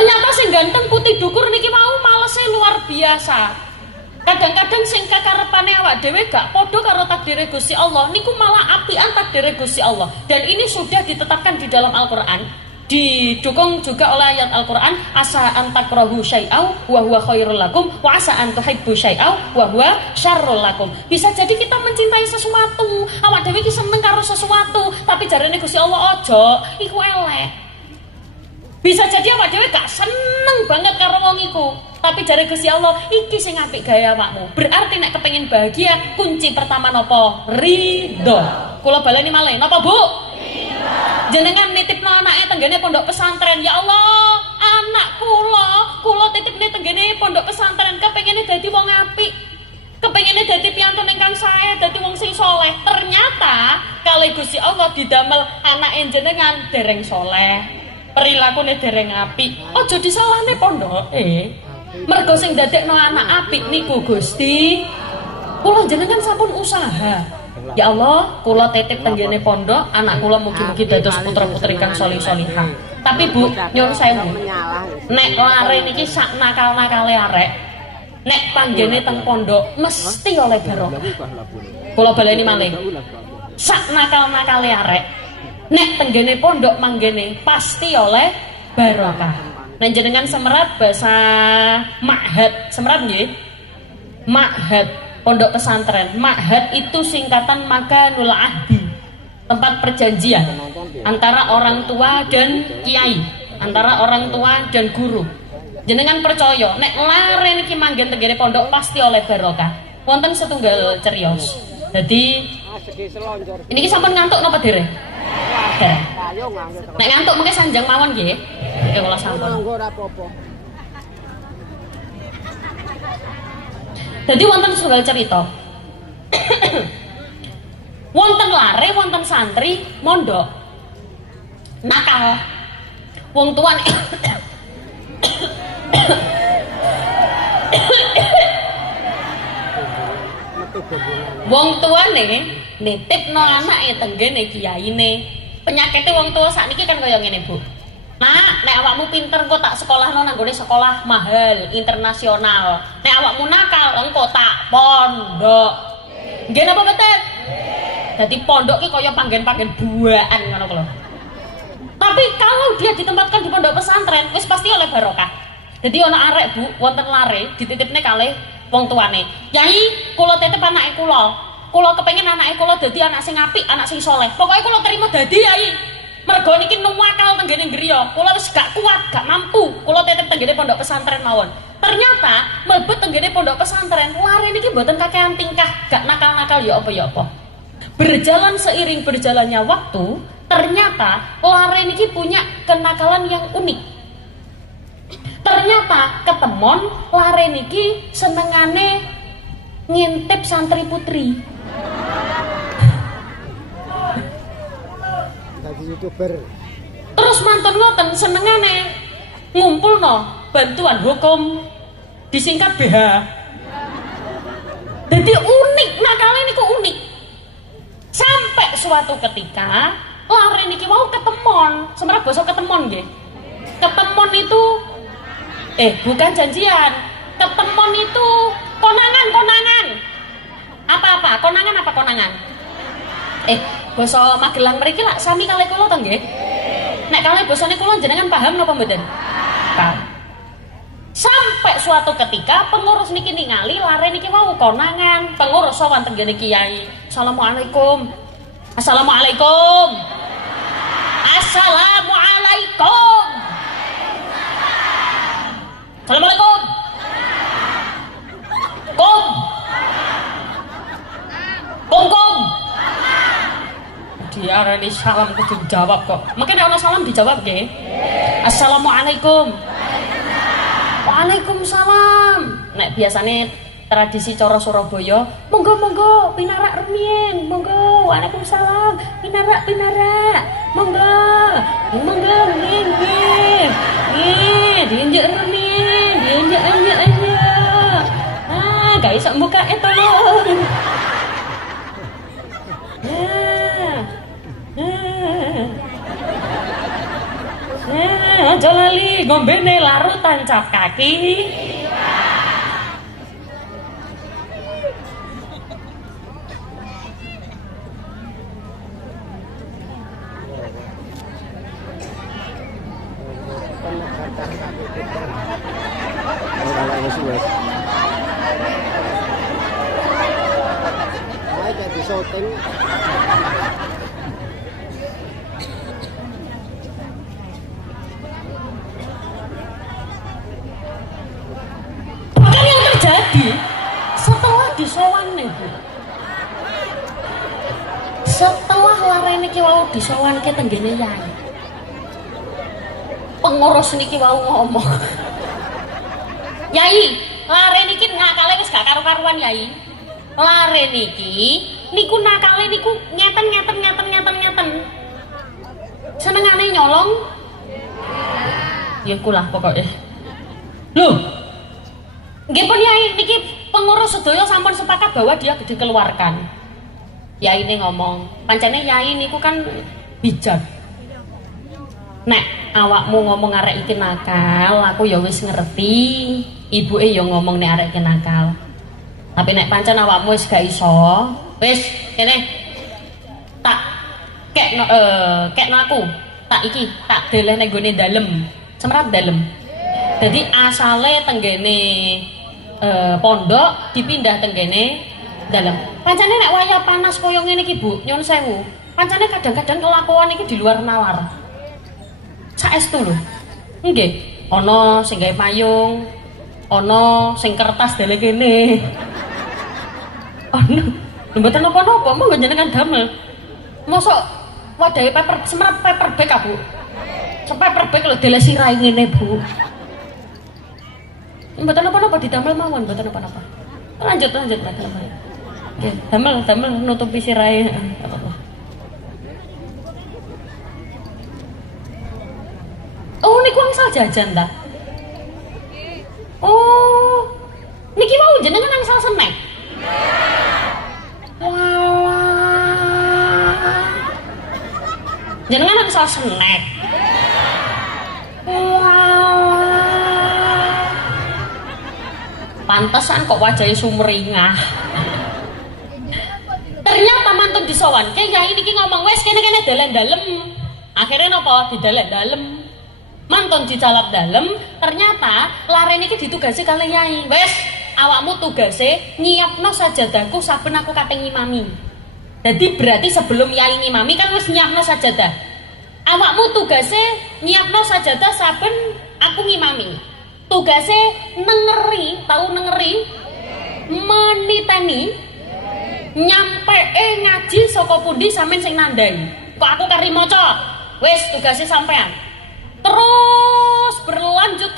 Ternyata sing ganteng putih dukur niki mau malese luar biasa. Kadang-kadang sing kakarepane awak dhewe gak padha karo takdire Gusti Allah, niku malah apian takdire Gusti Allah. Dan ini sudah ditetapkan di dalam Al-Qur'an. Didukung juga oleh ayat Al-Qur'an, asa an takrahu syai'au wa huwa khairul lakum wa asa an tuhibbu syai'au wa huwa syarrul lakum. Bisa jadi kita mencintai sesuatu, awak dhewe iki seneng karo sesuatu, tapi jarene Gusti Allah ojo, iku elek. Bisa jadi awak dhewe gak seneng banget karo wong iku, tapi jare Gusti Allah iki sing apik gawe awakmu. Berarti nek kepengin bahagia, kunci pertama napa? Ridho. Kula baleni malih, napa Bu? Jenengan nitipno anake tenggene pondok pesantren. Ya Allah, anak kula titipne tenggene pondok pesantren kepengine dadi wong apik. Kepengine dadi piyantun ingkang sae, dadi wong sing saleh. Ternyata kalih Gusti Allah didamel anake jenengan dereng saleh. Perilakune dereng apik. Aja disalahne pondoke. Mergo sing dadekno anak apik niku Gusti. Kula jenengan sampun usaha. Ya Allah, kula titip tenggene pondok, anak kula mugi-mugi dados putra-putri kang salih-salihah. Tapi Bu, nyuwun sewu. Nek lare niki sak nakal-nakale arek, nek panggene teng pondok mesti oleh barokah. Kula baleni malih. Sak nakal-nakale arek, nek tenggene pondok manggene pasti oleh barokah. Nek jenengan semerat bahasa ma'had, semerat nggih? Ma'had. Pondok pesantren, ma'had itu singkatan makanul ahdi, tempat perjanjian antara orang tua dan kiai, antara orang tua dan guru. Jenengan percaya nek lare niki manggen tenggene pondok pasti oleh barokah. Wonten setunggal cerios. Jadi ini sampun ngantuk napa dereng? Nek ngantuk mungkin sanjang mawon nggih. Nggih kula sampun. Jadi wonten setunggal cerita. Wonten lare, wonten santri mondok nakal. Wong tuane wong tuane nitipno anake tenggene kiyaine. Penyakite wong tua sakniki kan kaya ngene, Bu. Nak, nek awakmu pinter engko tak sekolahno nang gone sekolah mahal internasional. Nek awakmu nakal engko tak pondok. Nggih napa mboten? Dadi pondok ki kaya panggen-panggen buaan ngono lho. Tapi kalau dia ditempatkan di pondok pesantren wis pasti oleh barokah. Jadi ana arek Bu, wonten lare dititipne kalih wong tuane. Yai, kula titip anake kula. Kula kepengin anake kula dadi anak sing apik, anak sing saleh. Pokoke kula terima dadi Yai. Mergo niki nuwakal tenggene griya, kula wis gak kuat, gak mampu. Kula titip tenggene pondok pesantren mawon. Ternyata mlebet tenggene pondok pesantren, lare niki mboten kakehan tingkah, gak nakal-nakal ya apa. Berjalan seiring berjalannya waktu, ternyata lare niki punya kenakalan yang unik. Ternyata ketemon lare niki senengane ngintip santri putri. YouTuber. Terus mantun ngoten senengane ngumpulno bantuan hukum disingkat BH. Jadi unik, nakale niku unik. Sampai suatu ketika lare niki mau ketemon, sebenarnya basa ketemon nggih. Ketemon itu bukan janjian. Ketemon itu konangan. Apa? Konangan? Basa Magelang mriki lak sami kalih kula to nggih? Nek kalih basane kula jenengan paham napa mboten? Paham. Sampai suatu ketika pengurus niki ningali lare niki mau konangan, pengurus sowan tenggene kiai. Assalamualaikum. Assalamualaikum. Assalamualaikum. Assalamualaikum. Kum. Diarani salam kudu dijawab kok. Mungkin ana salam dijawab nggih. Assalamualaikum. Waalaikumsalam. Nek biasane tradisi cara Surabaya, monggo pinarak rumiyin, monggo. Waalaikumsalam. Pinarak. Monggo nggih. Diinjek rumiyin, diinjek. Gak iso mbukake tolong. aja lali ngombene larutan cap kaki. Bahkan yang terjadi setelah disowan nih Bu, setelah larene ki wau disowan ke tenggene yai, pengurus niki wau ngomong, Yai, lare niki nakale wis gak karu-karuan Yai. Lare niki niku nakale niku ngeten. Senengane nyolong. Ya kulah pokoknya. Loh. Nggih pun Yai, niki pengurus sedaya sampun sepakat bahwa dia dikeluarkan. Yai ini ngomong, pancene Yai niku kan bijak. Nek awakmu ngomong arek iki nakal, aku ya wis ngerti. Ibuke ya ngomong nek arek iki nakal. Tapi nek pancen awakmu wis gak iso, wis kene tak kekno aku. Tak iki, tak deleh ning gone dalem. Semrat dalem. Jadi asale tenggene pondok dipindah tenggene dalem. Pancene nek wayah panas koyo ngene iki, Bu, nyun sewu. Pancene kadang-kadang kelakuan iki di luar nalar. Saestu lho. Nggih, ana sing gawe payung, ana sing kertas dele kene. Ana, mboten napa-napa, monggo jenengan damel. Mosok wadahe semrat paper bag, Bu. Paper bag lho dele sirahe ngene, Bu. Mboten napa-napa didamel mawon, mboten napa-napa. Lanjut Pak. Nggih, damel nutupi sirahe. Oh, niku angsal jajan ta? Oh, niki mau jenengan angsal snack. Wah. Jenengan angsal snack. Wah. Pantesan kok wajahnya sumringah. Ternyata mantun disowan. Kayak Yai niki ngomong wes kene dalan dalem. Akhirnya napa didalek dalem. Mantun dicalap dalem, ternyata lare niki ditugasi kali Yai. Wes, awakmu tugase nyiapno sajadahku saben aku kate ngimami. Jadi berarti sebelum Yai ngimami kan wis nyiapno sajadah. Awakmu tugase nyiapno sajadah saben aku ngimami. Tugase nengeri, tahu nengeri? Meniteni nyampe ngaji saka pundi sampean sing nandhani. Kok aku kari maca? Wis tugase sampean. Terus berlanjut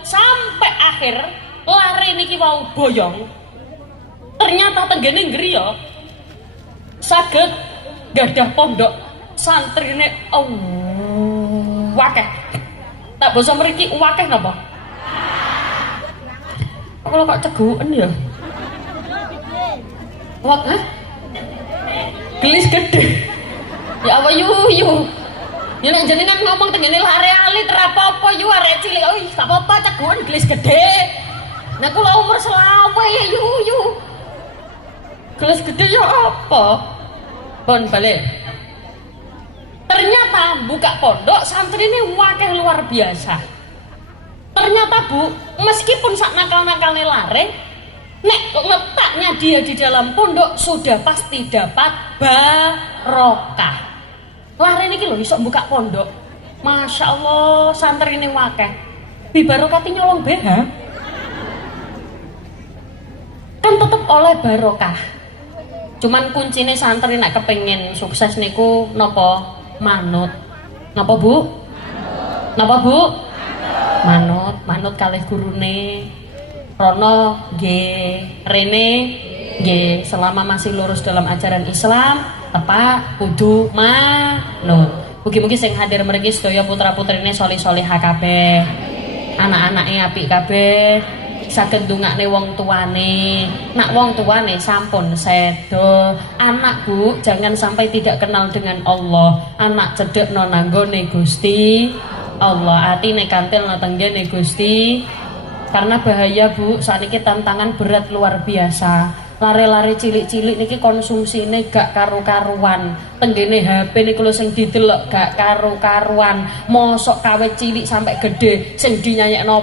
sampai akhir lare niki wau boyong. Ternyata tenggene griya saged gadah pondok santrine wakeh. Tak basa mriki wakeh napa? Kalau kok ceguken ya. Wak, gelis gede. Ya apa yuyu. Ya nek jenengan ngomong tengene lare alit ora apa-apa yu arek cilik. Oh, gak apa-apa ceguken gelis gede. Nek kula umur selawe ya yu. Gelis gede ya apa? Pon balik. Ternyata buka pondok santrine wakeh luar biasa. Ternyata Bu, meskipun sak nakal-nakalne lare, nek letaknya dia di dalam pondok sudah pasti dapat barokah. Lare niki lho iso buka pondok. Masya Allah, santri ini wakeh. Bibarokati nyolong BH. Kan tetep oleh barokah. Cuman kuncine santri nek kepengin sukses niku napa? Manut. Napa Bu? Napa Bu? Manut kalih gurune. Rono nggih, rene nggih, selama masih lurus dalam ajaran Islam, tepak kudu manut. Mugi-mugi sing hadir mriki sedaya putra-putrine solih-solihah kabeh. Anak-anake apik kabeh, saged ndongakne wong tuane. Nak wong tuane sampun sedo, anak Bu jangan sampai tidak kenal dengan Allah. Anak cedhekno nanggone Gusti Allah, atine kantilno tenggene Gusti. Karena bahaya Bu, sakniki tantangan berat luar biasa. Lare-lare cilik-cilik niki konsumsine gak karu-karuan. Tenggene HP niku lho sing didelok gak karu-karuan. Mosok kawit cilik sampai gede sing dinyanyekno